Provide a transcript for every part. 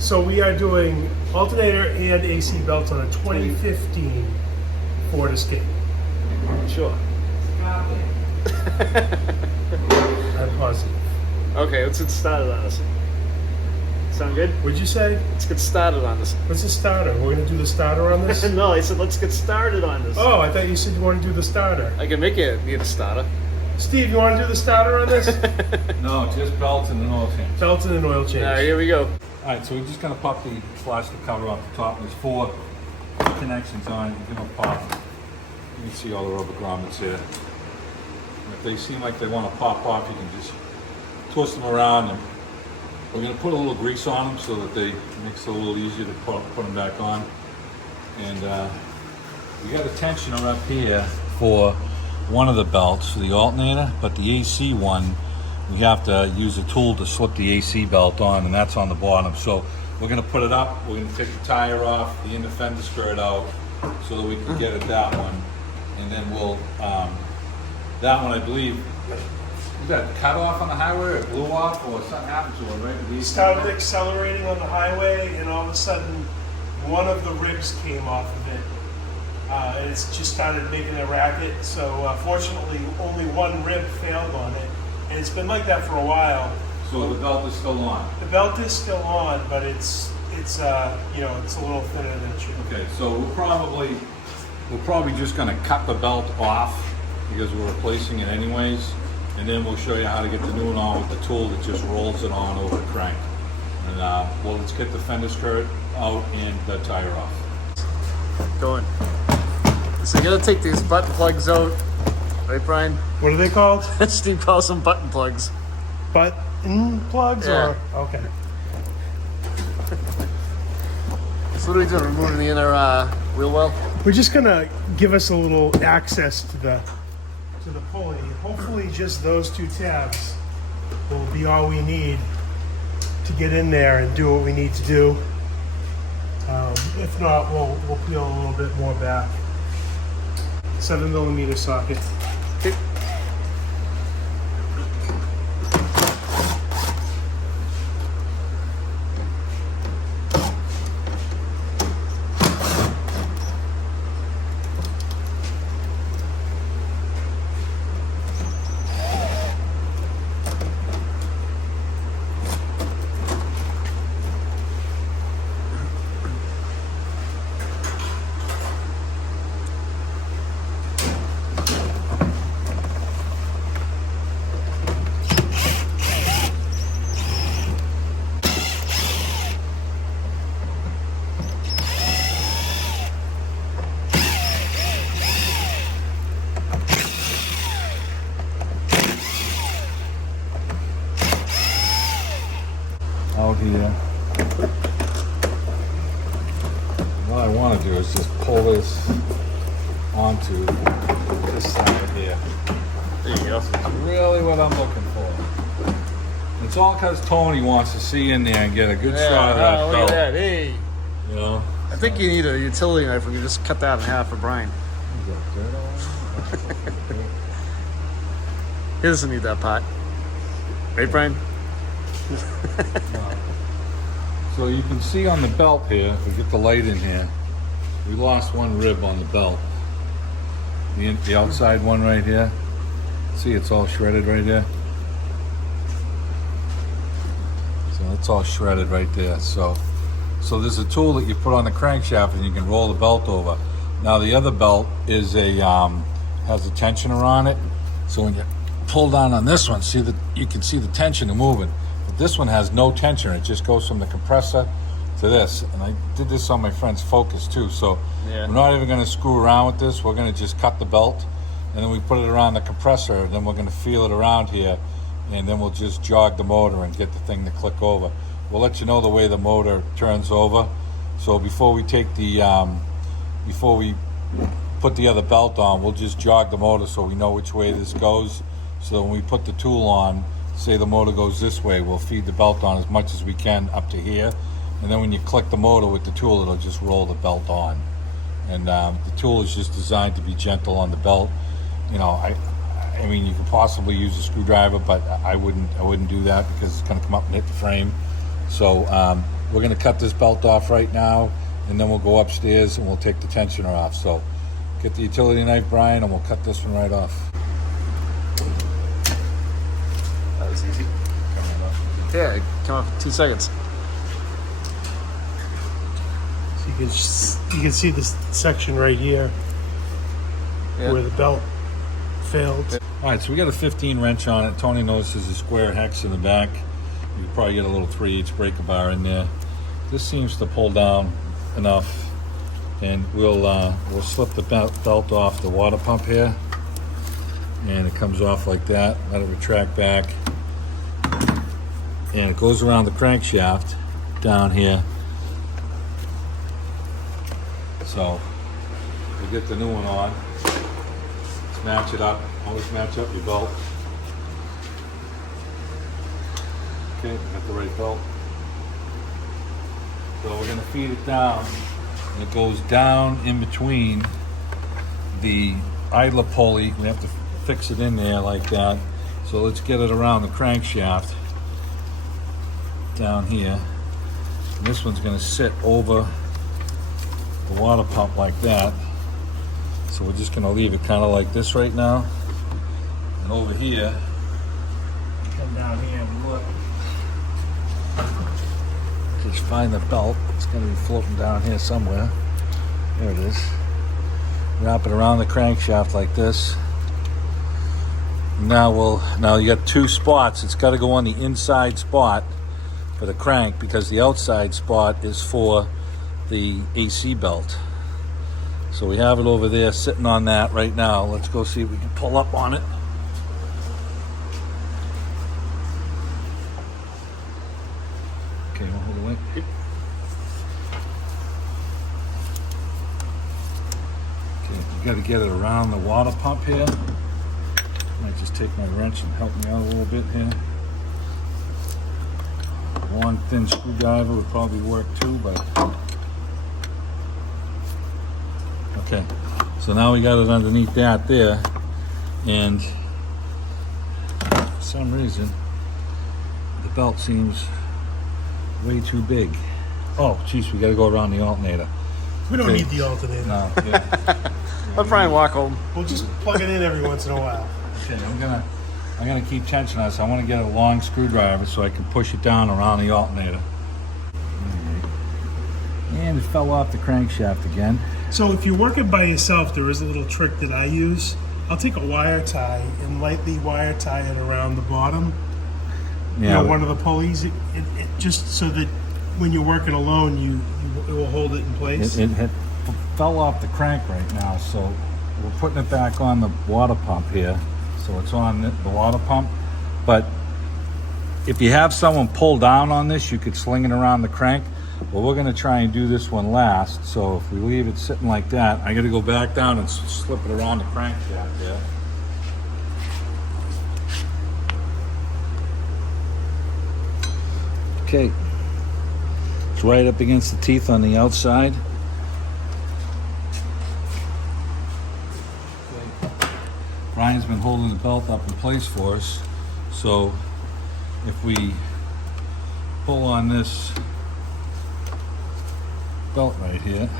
So we are doing alternator and AC belts on a 2015 Ford Escape. Sure. I'm positive. Okay, let's get started on this. Sound good? What'd you say? Let's get started on this. What's the starter? We're gonna do the starter on this? No, I said let's get started on this. Oh, I thought you said you want to do the starter. I can make it need a starter. Steve, you want to do the starter on this? No, just belts and an oil change. Belts and an oil change. All right, here we go. All right, so we're just gonna pop the plastic cover off the top. There's 4 connections on it. You're gonna pop. You can see all the rubber grommets here. And if they seem like they want to pop off, you can just twist them around. And we're gonna put a little grease on them so that they makes it a little easier to put them back on. And we got a tensioner up here for one of the belts for the alternator, but the AC one, we have to use a tool to slip the AC belt on, and that's on the bottom. So we're gonna put it up, we're gonna take the tire off, the inner fender skirt out, so that we can get at that one. And then we'll, that one I believe, was that cut off on the highway, or it blew off, or something happened to it, right? We started accelerating on the highway, and all of a sudden, one of the ribs came off of it. And it's just started making a racket. So fortunately, only one rib failed on it, and it's been like that for a while. So the belt is still on? The belt is still on, but it's you know, it's a little thinner than it should be. Okay, so we're probably just gonna cut the belt off because we're replacing it anyways, and then we'll show you how to get the new one on with the tool that just rolls it on over the crank. And well, let's get the fender skirt out and the tire off. Going. So you gotta take these button plugs out, right, Brian? What are they called? Steve calls them button plugs. Button plugs, Yeah. or okay. So what are we doing? Removing the inner wheel well? We're just gonna give us a little access to the pulley. Hopefully, just those 2 tabs will be all we need to get in there and do what we need to do. If not, we'll peel a little bit more back. 7mm socket. Okay. Out here. What I want to do is just pull this onto this side here. There you go. That's really what I'm looking for. It's all because Tony wants to see in there and get a good shot of that look belt. at that. Hey. You know? I think you need a utility knife. We can just cut that in half for Brian. He doesn't need that pot. Right, Brian? So you can see on the belt here, if we get the light in here, we lost one rib on the belt. The outside one right here. See, it's all shredded right there. So it's all shredded right there. So there's a tool that you put on the crankshaft and you can roll the belt over. Now the other belt is has a tensioner on it. So when you pull down on this one, see that you can see the tensioner moving. But this one has no tensioner. It just goes from the compressor to this. And I did this on my friend's Focus too. So Yeah. we're not even going to screw around with this. We're going to just cut the belt, and then we put it around the compressor. And then we're going to feel it around here, and then we'll just jog the motor and get the thing to click over. We'll let you know the way the motor turns over. So before we take the before we put the other belt on, we'll just jog the motor so we know which way this goes. So when we put the tool on, say the motor goes this way, we'll feed the belt on as much as we can up to here. And then when you click the motor with the tool, it'll just roll the belt on. And the tool is just designed to be gentle on the belt. You know, I mean, you could possibly use a screwdriver, but I wouldn't do that because it's going to come up and hit the frame. So we're gonna cut this belt off right now, and then we'll go upstairs and we'll take the tensioner off. So get the utility knife, Brian, and we'll cut this one right off. That was easy. Yeah, it came off in 2 seconds. So you can see this section right here Yeah. where the belt failed. All right, so we got a 15 wrench on it. Tony notices a square hex in the back. You can probably get a little 3/8 breaker bar in there. This seems to pull down enough, and we'll slip the belt off the water pump here, and it comes off like that. Let it retract back, and it goes around the crankshaft down here. So we'll get the new one on. Let's match it up. Always match up your belt. Okay, got the right belt. So we're gonna feed it down, and it goes down in between the idler pulley. We have to fix it in there like that. So let's get it around the crankshaft down here. And this one's gonna sit over the water pump like that. So we're just gonna leave it kind of like this right now. And over here, come down here and look. Just find the belt. It's gonna be floating down here somewhere. There it is. Wrap it around the crankshaft like this. Now you got 2 spots. It's got to go on the inside spot for the crank, because the outside spot is for the AC belt. So we have it over there sitting on that right now. Let's go see if we can pull up on it. Okay, we'll hold the link. Okay, you got to get it around the water pump here. Might just take my wrench and help me out a little bit here. One thin screwdriver would probably work too, but okay. So now we got it underneath that there, and for some reason the belt seems way too big. Oh, geez, we got to go around the alternator. We don't Okay. need the alternator. No, yeah. Let Brian walk home. We'll just plug it in every once in a while. Okay, I'm gonna keep tension on this. I want to get a long screwdriver so I can push it down around the alternator. And it fell off the crankshaft again. So if you're working by yourself, there is a little trick that I use. I'll take a wire tie and lightly wire tie it around the bottom. Yeah, You know, one of the pulleys, it just so that when you're working alone, it will hold it in place. it fell off the crank right now, so we're putting it back on the water pump here. So it's on the water pump. But if you have someone pull down on this, you could sling it around the crank. Well, we're gonna try and do this one last. So if we leave it sitting like that, I gotta go back down and slip it around the crankshaft there. Okay. It's right up against the teeth on the outside. Brian's been holding the belt up in place for us. So if we pull on this belt right here,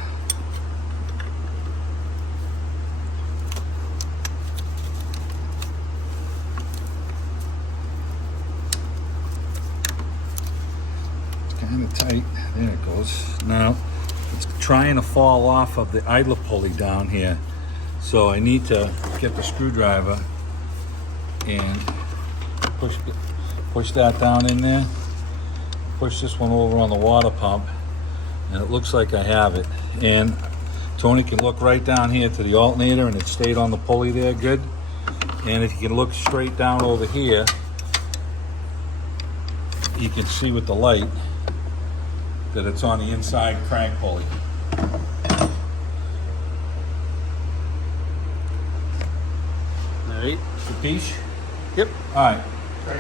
it's kind of tight. There it goes. Now it's trying to fall off of the idler pulley down here. So I need to get the screwdriver and push that down in there. Push this one over on the water pump, and it looks like I have it. And Tony can look right down here to the alternator, and it stayed on the pulley there good. And if you can look straight down over here, you can see with the light that it's on the inside crank pulley. Alright. Capiche? Yep. All right,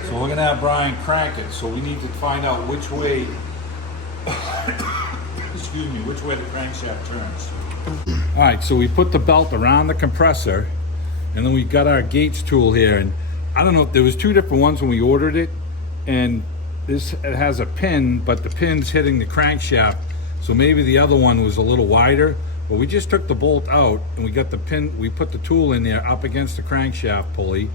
so we're gonna have Brian crank it, so we need to find out which way, excuse me, which way the crankshaft turns. All right, so we put the belt around the compressor, and then we got our gates tool here, and I don't know, there was 2 different ones when we ordered it, and this it has a pin, but the pin's hitting the crankshaft. So maybe the other one was a little wider, but we just took the bolt out and we got the pin, we put the tool in there up against the crankshaft pulley,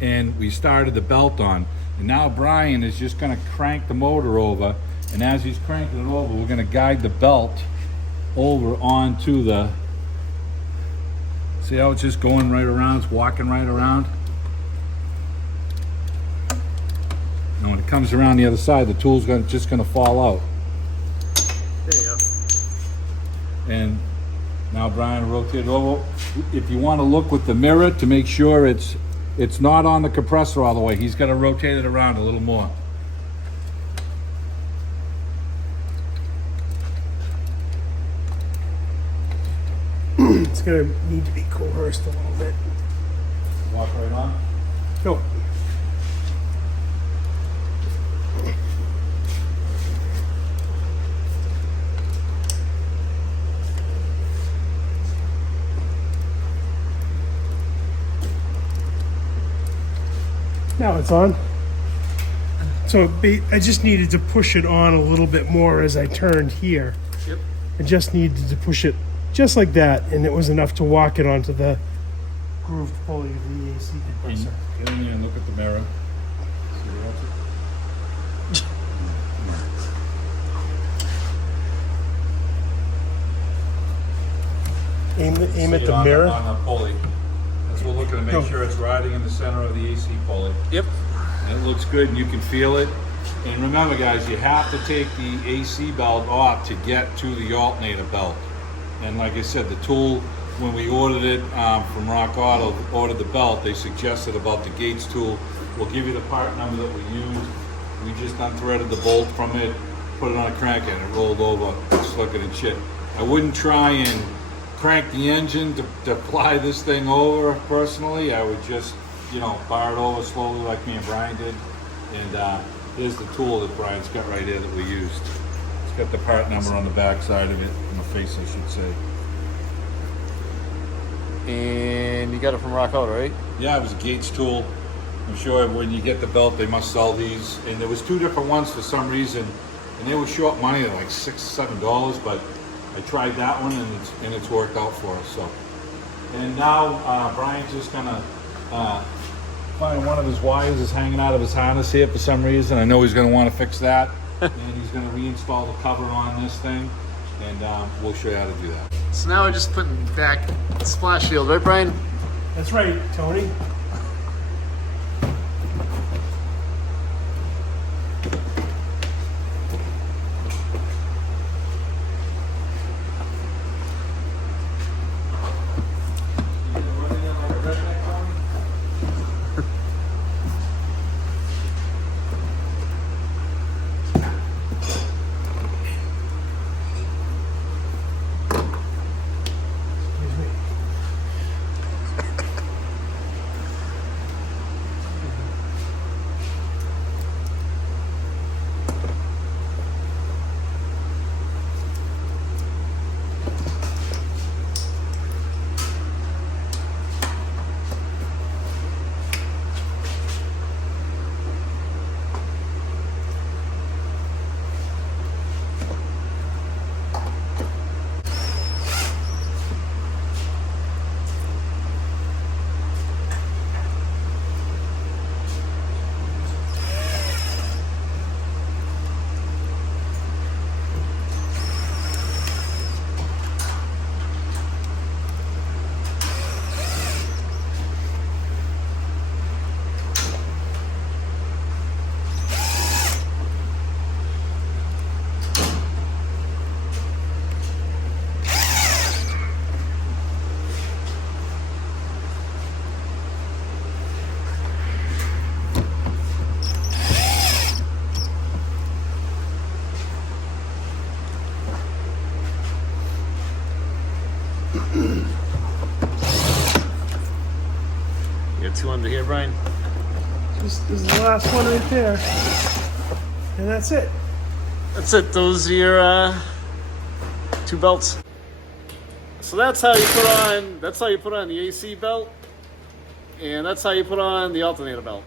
and we started the belt on. And now Brian is just gonna crank the motor over, and as he's cranking it over, we're gonna guide the belt over onto the, see how it's just going right around, it's walking right around? And when it comes around the other side, the tool's just gonna fall out. There you go. And now Brian rotate it over. If you want to look with the mirror to make sure it's not on the compressor all the way, he's got to rotate it around a little more. It's gonna need to be coerced a little bit. Walk right on. Go. Now it's on. So I just needed to push it on a little bit more as I turned here. Yep. I just needed to push it just like that, and it was enough to walk it onto the grooved pulley of the AC compressor. Get in there and look at the mirror. See what's Aim at See the on mirror. On the pulley. That's what we're looking to make No. sure it's riding in the center of the AC pulley. Yep. And it looks good and you can feel it. And remember guys, you have to take the AC belt off to get to the alternator belt. And like I said, the tool, when we ordered it from Rock Auto, ordered the belt, they suggested about the Gates tool. We'll give you the part number that we used. We just unthreaded the bolt from it, put it on a crank and it rolled over, slicker and shit. I wouldn't try and crank the engine to fly this thing over personally. I would just, you know, bar it over slowly like me and Brian did. And here's the tool that Brian's got right here that we used. It's got the part number on the back side of it, on the face I should say. And you got it from Rock Auto, right? Yeah, it was a Gates tool. I'm sure when you get the belt, they must sell these. And there was two different ones for some reason, and they were short money, they're like $6, $7, but I tried that one and it's worked out for us. So, and now Brian's just gonna find one of his wires is hanging out of his harness here for some reason. I know he's gonna want to fix that, and he's gonna reinstall the cover on this thing, and we'll show you how to do that. So now we're just putting back the splash shield, right, Brian? That's right, Tony. You got two under here, Brian? This is the last one right there. And that's it. That's it. Those are your two belts. So that's how you put on. That's how you put on the AC belt, and that's how you put on the alternator belt.